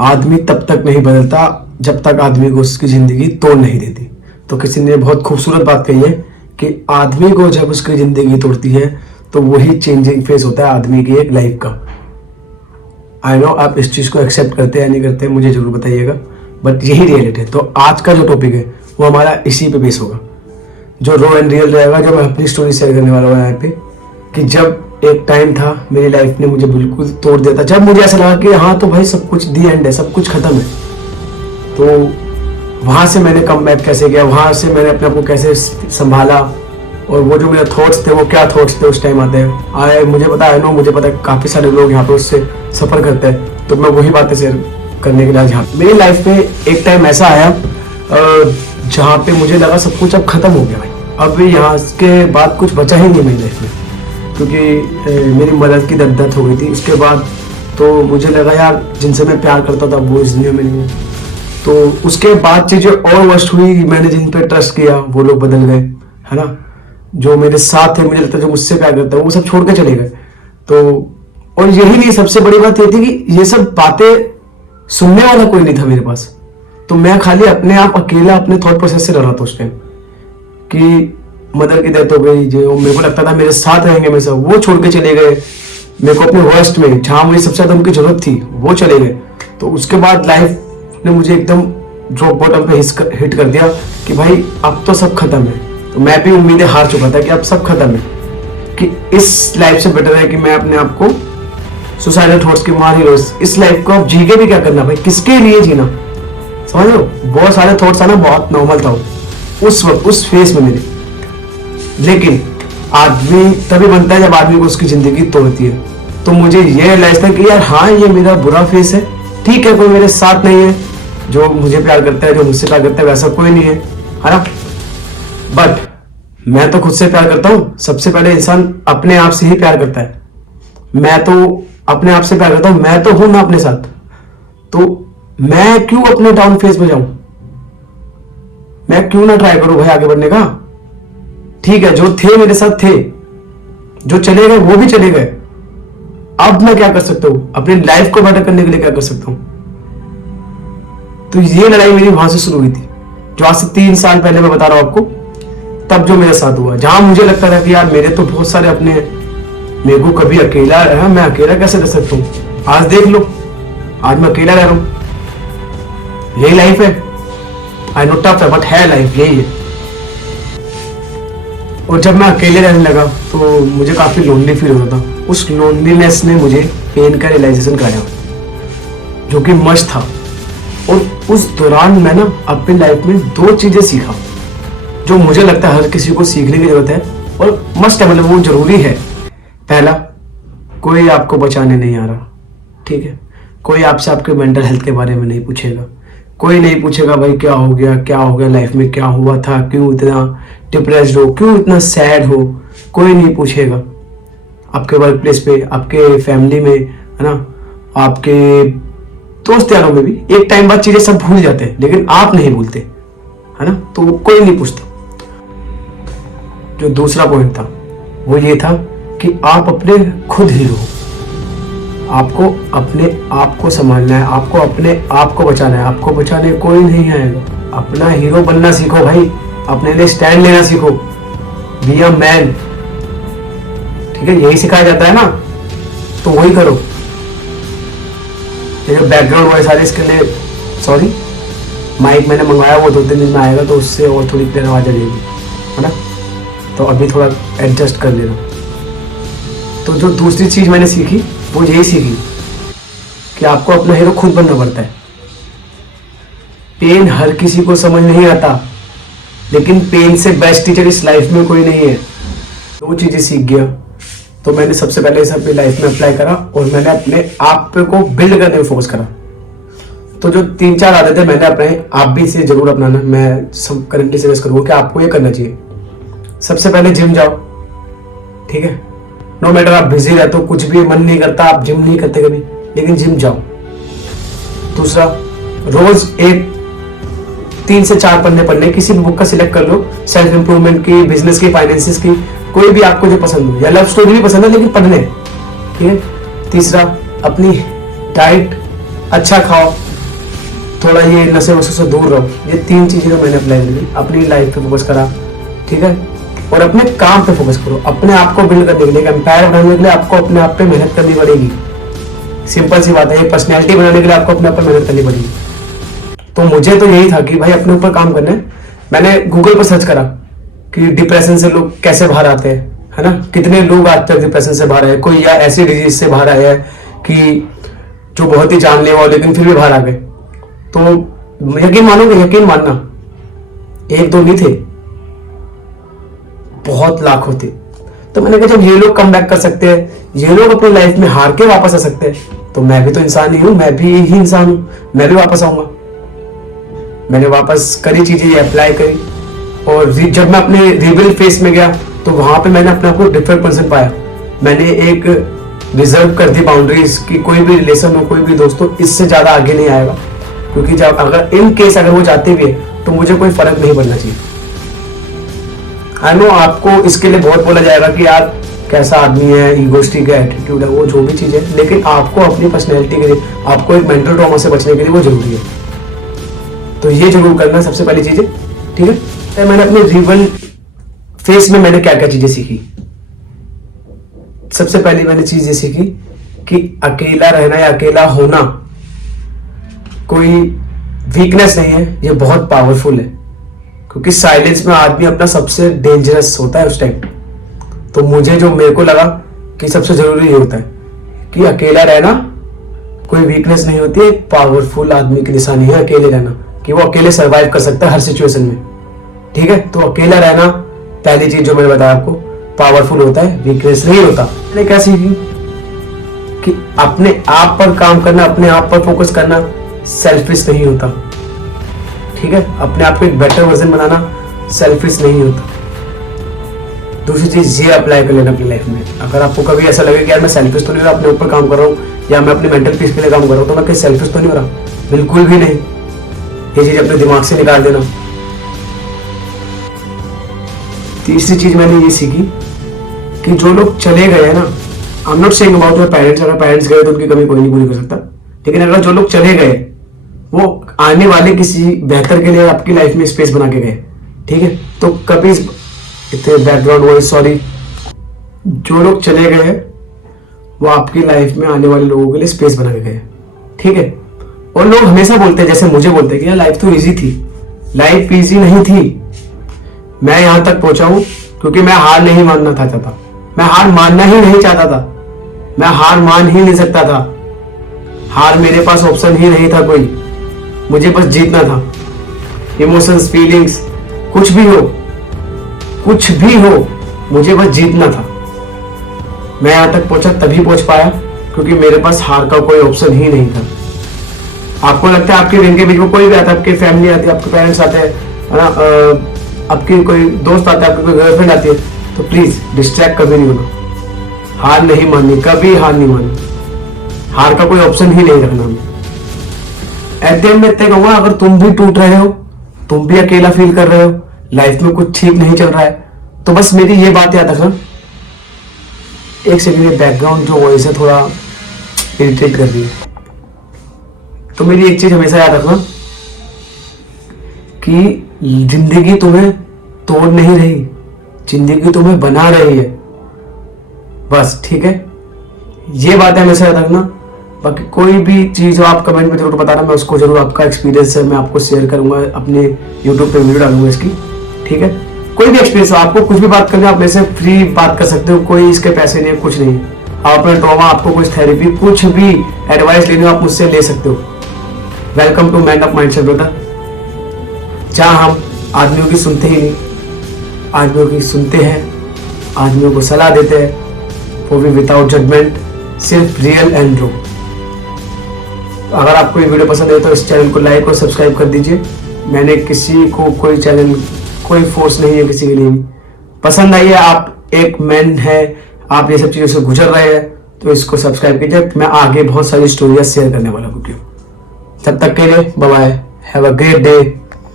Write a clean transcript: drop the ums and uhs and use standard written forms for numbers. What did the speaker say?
आदमी तब तक नहीं बदलता जब तक आदमी को उसकी जिंदगी तोड़ नहीं देती। तो किसी ने बहुत खूबसूरत बात कही है कि आदमी को जब उसकी जिंदगी तोड़ती है तो वही चेंजिंग फेस होता है आदमी की एक लाइफ का। आई नो आप इस चीज़ को एक्सेप्ट करते हैं या नहीं करते, मुझे जरूर बताइएगा, बट यही रियलिटी है। तो आज का जो टॉपिक है वो हमारा इसी पे बेस होगा, जो रॉ एंड रियल रहेगा, जो मैं अपनी स्टोरी शेयर करने वाला हूँ यहाँ पे। कि जब एक टाइम था मेरी लाइफ ने मुझे बिल्कुल तोड़ दिया था, जब मुझे ऐसा लगा कि हाँ तो भाई सब कुछ दी एंड है, सब कुछ खत्म है। तो वहाँ से मैंने कम बैक कैसे किया, वहाँ से मैंने अपने आप को कैसे संभाला, और वो जो मेरे थॉट्स थे वो क्या थॉट्स थे उस टाइम आते हैं आए, मुझे पता है नो, मुझे पता है काफ़ी सारे लोग यहाँ पे उससे सफ़र करते हैं। तो मैं वही बातें शेयर करने के लिए आज यहाँ मेरी लाइफ में एक टाइम ऐसा आया जहाँ पे मुझे लगा सब कुछ अब खत्म हो गया भाई, अब यहाँ के बाद कुछ बचा ही नहीं मेरी लाइफ में, क्योंकि मेरी मदद की डेथ हो गई थी। उसके बाद तो मुझे लगा यार जिनसे मैं प्यार करता था वो इस दुनिया में नहीं है। तो उसके बाद चीज़ें और वर्स्ट हुई, मैंने जिन पे ट्रस्ट किया वो लोग बदल गए, है ना। जो मेरे साथ थे, मुझे लगता है जो मुझसे प्यार करता है वो सब छोड़ के चले गए। तो और यही नहीं, सबसे बड़ी बात ये थी कि ये सब बातें सुनने वाला कोई नहीं था मेरे पास। तो मैं खाली अपने आप अकेला अपने थॉट प्रोसेस से रह रहा था उस टाइम कि मदर की डेथ हो गई, जो मेरे को लगता था मेरे साथ रहेंगे हमेशा, वो छोड़ के चले गए। मेरे को अपने वर्स्ट में जहाँ मुझे सबसे ज़्यादा उनकी जरूरत थी वो चले गए। तो उसके बाद लाइफ ने मुझे एकदम ड्रॉप बॉटम पे हिट कर दिया कि भाई अब तो सब खत्म है। तो मैं भी उम्मीदें हार चुका था कि अब सब खत्म है, कि इस लाइफ से बेटर है कि मैं अपने आप को सुसाइडल थॉट्स की मार ही लो, इस लाइफ को अब जी के भी क्या करना भाई, किसके लिए जीना, समझ लो। बहुत सारे थॉट्स आना बहुत नॉर्मल था उस वक्त, उस फेस में मेरे। लेकिन आदमी तभी बनता है जब आदमी को उसकी जिंदगी तोड़ती है। तो मुझे ये रियलाइज था कि यार हाँ ये मेरा बुरा फेस है, ठीक है, कोई मेरे साथ नहीं है जो मुझे प्यार करता है, जो मुझसे प्यार करता है, वैसा कोई नहीं है ना। बट मैं तो खुद से प्यार करता हूँ। सबसे पहले इंसान अपने आप से ही प्यार करता है। मैं तो अपने आप से प्यार करता हूँ, मैं तो हूं ना अपने साथ। तो मैं क्यों अपने डाउन फेस में जाऊं, मैं क्यों ना ट्राई करूं भाई आगे बढ़ने का। ठीक है, जो थे मेरे साथ थे, जो चले गए वो भी चले गए। अब मैं क्या कर सकता हूं, अपनी लाइफ को बेटर करने के लिए क्या कर सकता हूं। तो ये लड़ाई मेरी वहां से शुरू हुई थी, जो आज से 3 साल पहले मैं बता रहा हूं आपको। तब जो मेरे साथ हुआ, जहां मुझे लगता था कि यार मेरे तो बहुत सारे अपने हैं, मेरे को कभी अकेला है, मैं अकेला कैसे रह सकता हूँ। आज देख लो, आज मैं अकेला रह रहा हूं। यही लाइफ है। आई नो टफ है बट है लाइफ, यही है। और जब मैं अकेले रहने लगा तो मुझे काफी लोनली फील होता था। उस लोनलीनेस ने मुझे पेन का रियलाइजेशन कराया, जो कि मस्त था। और उस दौरान मैं ना अपनी लाइफ में 2 चीजें सीखा जो मुझे लगता है हर किसी को सीखने की जरूरत है और मस्ट है, मतलब वो जरूरी है। पहला, कोई आपको बचाने नहीं आ रहा, ठीक है। कोई आपसे आपके मेंटल हेल्थ के बारे में नहीं पूछेगा। कोई नहीं पूछेगा भाई क्या हो गया लाइफ में, क्या हुआ था, क्यों इतना डिप्रेस्ड हो, क्यों इतना सैड हो। कोई नहीं पूछेगा। आपके वर्क प्लेस पे, आपके फैमिली में, है ना, आपके दोस्त यारों में भी एक टाइम बाद चीजें सब भूल जाते हैं, लेकिन आप नहीं भूलते, है ना। तो कोई नहीं पूछता। जो दूसरा पॉइंट था वो ये था कि आप अपने खुद हीरो हो। आपको अपने आप को संभालना है, आपको अपने आप को बचाना है। आपको बचाने कोई नहीं आएगा। अपना हीरो बनना सीखो भाई, अपने लिए स्टैंड लेना सीखो। बी अ मैन, ठीक है, यही सिखाया जाता है ना, तो वही करो। ये जो बैकग्राउंड वॉइस आ रही है इसके लिए सॉरी, माइक मैंने मंगवाया, वो 2-3 दिन में आएगा, तो उससे और थोड़ी देर आवाज आ जाएगी, है ना। तो अभी थोड़ा एडजस्ट कर लेना। तो जो दूसरी चीज मैंने सीखी वो यही सीखी कि आपको अपना हीरो खुद बनना पड़ता है। पेन हर किसी को समझ नहीं आता, लेकिन पेन से बेस्ट टीचर इस लाइफ में कोई नहीं है। 2 चीजें सीख गया, तो मैंने सबसे पहले इसे अपनी लाइफ में अप्लाई करा और मैंने अपने आप को बिल्ड करने में फोकस करा। तो जो 3-4 आदतें मैंने अपने आप भी इसे जरूर अपनाना, मैं सब करंटली सजेस्ट करूँगा कि आपको ये करना चाहिए। सबसे पहले जिम जाओ, ठीक है। नो मैटर आप बिजी रहते हो, कुछ भी मन नहीं करता, आप जिम नहीं करते कभी, लेकिन जिम जाओ। दूसरा, रोज एक 3 से 4 पन्ने पढ़ने, किसी भी बुक का सिलेक्ट कर लो, सेल्फ इंप्रूवमेंट की, बिजनेस की, फाइनेंसिस की, कोई भी आपको जो पसंद हो, या लव स्टोरी भी पसंद है लेकिन पढ़ने, ठीक है। तीसरा, अपनी डाइट अच्छा खाओ, थोड़ा ये नशे वशे से दूर रहो। ये 3 चीज़ें तो मैंने अप्लाई करी, अपनी लाइफ पे फोकस करा, ठीक है, और अपने काम पे फोकस करो। अपने आप को बिल्ड करने के लिए, एम्पायर बनाने के लिए आपको अपने आप पे मेहनत करनी पड़ेगी। सिंपल सी बात है, ये पर्सनैलिटी बनाने के लिए आपको अपने आप पे मेहनत करनी पड़ेगी। तो मुझे तो यही था कि भाई अपने ऊपर काम करना है। मैंने गूगल पर सर्च करा कि डिप्रेशन से लोग कैसे बाहर आते हैं, है ना, कितने लोग आज तक डिप्रेशन से बाहर आए, कोई या ऐसी डिजीज से बाहर आया है कि जो बहुत ही जानलेवा हो लेकिन फिर भी बाहर आ गए। तो यकीन मानोगे, यकीन मानना, 1-2 नहीं थे, बहुत लाखों थे। तो मैंने कहा जब ये लोग कम बैक कर सकते हैं, ये लोग अपनी लाइफ में हार के वापस आ सकते हैं, तो मैं भी तो इंसान ही हूं, मैं भी ही इंसान हूं, मैं भी वापस आऊंगा। मैंने वापस करी चीजें, ये अप्लाई करी, और जब मैं अपने रिबिल्ड फेस में गया तो वहां पे मैंने अपने आप को डिफरेंट पर्सन पाया। मैंने एक रिजर्व कर दी बाउंड्रीज कि कोई भी रिलेशन हो, कोई भी दोस्त हो, इससे ज्यादा आगे नहीं आएगा, क्योंकि जब अगर इन केस अगर वो जाते भी है तो मुझे कोई फर्क नहीं पड़ना चाहिए। आई नो आपको इसके लिए बहुत बोला जाएगा कि यार कैसा आदमी है, ईगोइस्टिक है, एटीट्यूड है, वो जो भी चीज है, लेकिन आपको अपनी पर्सनैलिटी के लिए, आपको एक मेंटल ट्रॉमा से बचने के लिए वो जरूरी है। तो ये जरूर करना सबसे पहली चीज है, ठीक है। तो मैंने अपने रिबल फेस में मैंने क्या क्या चीजें सीखी। सबसे पहली मैंने चीज ये सीखी कि अकेला रहना या अकेला होना कोई वीकनेस नहीं है, ये बहुत पावरफुल है, क्योंकि साइलेंस में आदमी अपना सबसे डेंजरस होता है उस टाइम। तो मुझे जो मेरे को लगा कि सबसे जरूरी ये होता है कि अकेला रहना कोई वीकनेस नहीं होती है, एक पावरफुल आदमी की निशानी है अकेले रहना, कि वो अकेले सरवाइव कर सकता है हर सिचुएशन में, ठीक है। तो अकेला रहना पहली चीज जो मैंने बताया आपको, पावरफुल होता है, वीकनेस नहीं होता। मैंने क्या सीखी कि अपने आप पर काम करना, अपने आप पर फोकस करना सेल्फिश नहीं होता, ठीक है। अपने आप को एक बेटर वर्जन बनाना सेल्फिश नहीं होता। दूसरी चीज ये अप्लाई कर लेना अपनी लाइफ में। अगर आपको कभी ऐसा लगे कि यार मैं सेल्फिश तो नहीं हो रहा, अपने ऊपर काम कर रहा हूँ, या मैं अपने मेंटल पीस के लिए काम कर रहा हूँ, तो मैं कहीं सेल्फिश तो नहीं हो रहा, बिल्कुल भी नहीं। ये चीज अपने दिमाग से निकाल देना। तीसरी चीज मैंने ये सीखी कि जो लोग चले गए हैं ना, I am not saying about your parents, अगर पेरेंट्स गए तो उनकी कमी कोई नहीं पूरी कर सकता, लेकिन अगर जो लोग चले गए वो आने वाले किसी बेहतर के लिए आपकी लाइफ में स्पेस बना के गए, ठीक है। तो कभी इतने बैकग्राउंड वॉइस, सॉरी, जो लोग चले गए हैं वो आपकी लाइफ में आने वाले लोगों के लिए स्पेस बना के गए, ठीक है। और लोग हमेशा बोलते हैं, जैसे मुझे बोलते हैं कि यार लाइफ तो इजी थी, लाइफ इजी नहीं थी। मैं यहां तक पहुंचा हूं क्योंकि मैं हार नहीं मानना था चाहता, मैं हार मानना ही नहीं चाहता था, मैं हार मान ही नहीं सकता था। हार मेरे पास ऑप्शन ही नहीं था कोई, मुझे बस जीतना था। इमोशंस, फीलिंग्स, कुछ भी हो, कुछ भी हो, मुझे बस जीतना था। मैं यहां तक पहुंचा तभी पहुंच पाया क्योंकि मेरे पास हार का कोई ऑप्शन ही नहीं था। आपको लगता है आपके दिन के बीच में कोई भी आता है, आपकी फैमिली आती है, आपके पेरेंट्स आते हैं, आपकी कोई दोस्त आता है, आपकी कोई गर्लफ्रेंड आती है, तो प्लीज डिस्ट्रैक्ट कभी नहीं होना, हार नहीं माननी, कभी हार नहीं माननी, हार का कोई ऑप्शन ही नहीं रखना। एट द एंड में तय कहूंगा, अगर तुम भी टूट रहे हो, तुम भी अकेला फील कर रहे हो, लाइफ में कुछ ठीक नहीं चल रहा है, तो बस मेरी ये बात याद रखना। एक सेकंड, बैकग्राउंड जो वॉइस है थोड़ा इरिटेट कर रही है, तो मेरी एक चीज हमेशा याद रखना कि जिंदगी तुम्हें तोड़ नहीं रही, जिंदगी तुम्हें बना रही है, बस, ठीक है। ये बातें हमेशा याद रखना। बाकी कोई भी चीज हो आप कमेंट में जरूर बताना, मैं उसको जरूर, आपका एक्सपीरियंस है मैं आपको शेयर करूंगा, अपने यूट्यूब पे वीडियो डालूंगा इसकी, ठीक है। कोई भी एक्सपीरियंस हो, आपको कुछ भी बात करना, आप मेरे से फ्री बात कर सकते हो, कोई इसके पैसे नहीं है, कुछ नहीं है। आप अपना ट्रॉमा, आपको कुछ थेरेपी, कुछ भी एडवाइस लेनी हो आप मुझसे ले सकते हो। Welcome to man of mindset brother, जहाँ हम आदमियों की सुनते ही नहीं, आदमियों की सुनते हैं, आदमियों को सलाह देते हैं, वो भी विदाउट जजमेंट, सिर्फ रियल एंड रो। अगर आपको ये वीडियो पसंद है तो इस चैनल को लाइक और सब्सक्राइब कर दीजिए। मैंने किसी को कोई चैनल, कोई फोर्स नहीं है किसी के लिए भी। पसंद आई है, आप एक मैन है, आप ये सब चीज़ों से गुजर रहे हैं, तो इसको सब्सक्राइब कीजिए। मैं आगे बहुत सारी स्टोरियाँ शेयर करने वाला हूँ। तब तक के लिए bye bye, have a great day.